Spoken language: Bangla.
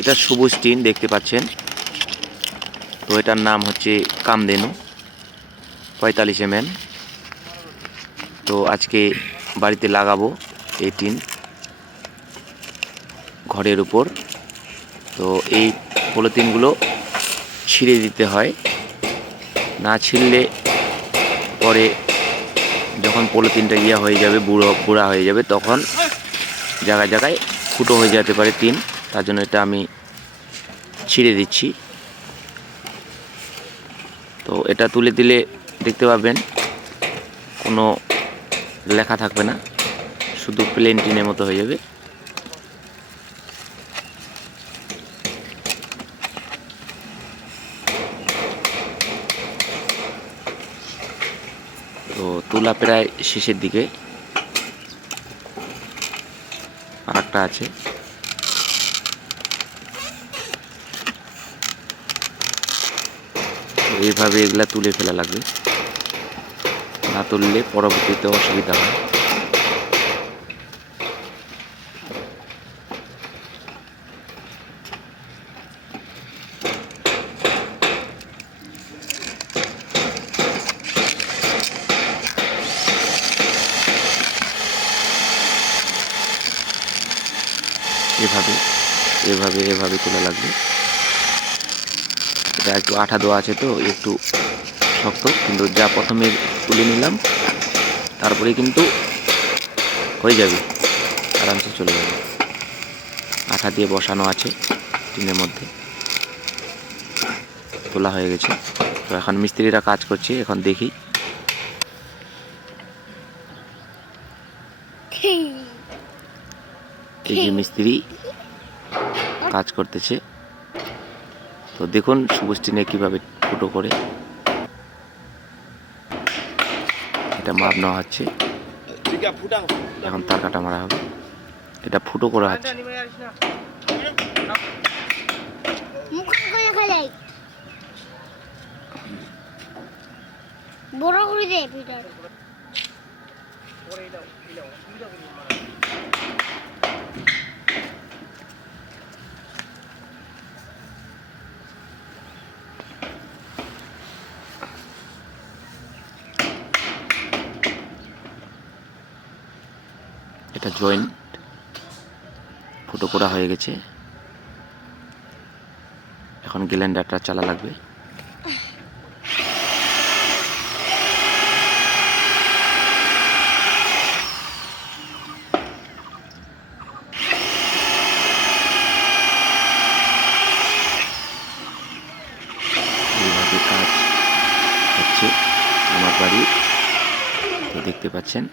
এটা সবুজ টিন দেখতে পাচ্ছেন। তো এটার নাম হচ্ছে কামধেনু 45 mm। তো আজকে বাড়িতে লাগাবো এই টিন ঘরের উপর। তো এই পলিথিনগুলো ছিঁড়ে দিতে হয়, না ছিঁড়লে পরে যখন পলিথিনটা হয়ে যাবে, বুড়া হয়ে যাবে, তখন জায়গায় জায়গায় ফুটো হয়ে যেতে পারে টিন। তার জন্য এটা আমি ছিঁড়ে দিচ্ছি। তো এটা তুলে দিলে দেখতে পাবেন কোনো লেখা থাকবে না, শুধু প্লেন টিনের মতো হয়ে যাবে। তো তুলা প্রায় শেষের দিকে, আরেকটা আছে। এইভাবে এগুলা তুলে ফেলা লাগবে, না তুললে পরবর্তীতে অসুবিধা হয়। এভাবে এভাবে এভাবে তোলা লাগবে। এটা একটু আঠা দেওয়া আছে তো একটু শক্ত, কিন্তু যা প্রথমে তুলে নিলাম তারপরে কিন্তু হয়ে যাবে, আরামসে চলে যাবে। আঠা দিয়ে বসানো আছে টিনের মধ্যে, তোলা হয়ে গেছে। তো এখন মিস্ত্রিরা কাজ করছে, এখন দেখি। এই যে মিস্ত্রি কাজ করতেছে, তো দেখুন সবুজ টিনে কীভাবে ফুটো করে এটা মাপ নেওয়া হচ্ছে। এখন তার কাটা মারা হবে, এটা ফুটো করা হচ্ছে। বড় করে দে পিটার। এটা জয়েন্ট ফুটো করা হয়ে গেছে, এখন গ্রাইন্ডারটা চালা লাগবে। এইভাবে কাজ হচ্ছে আমার বাড়ি, তো দেখতে পাচ্ছেন।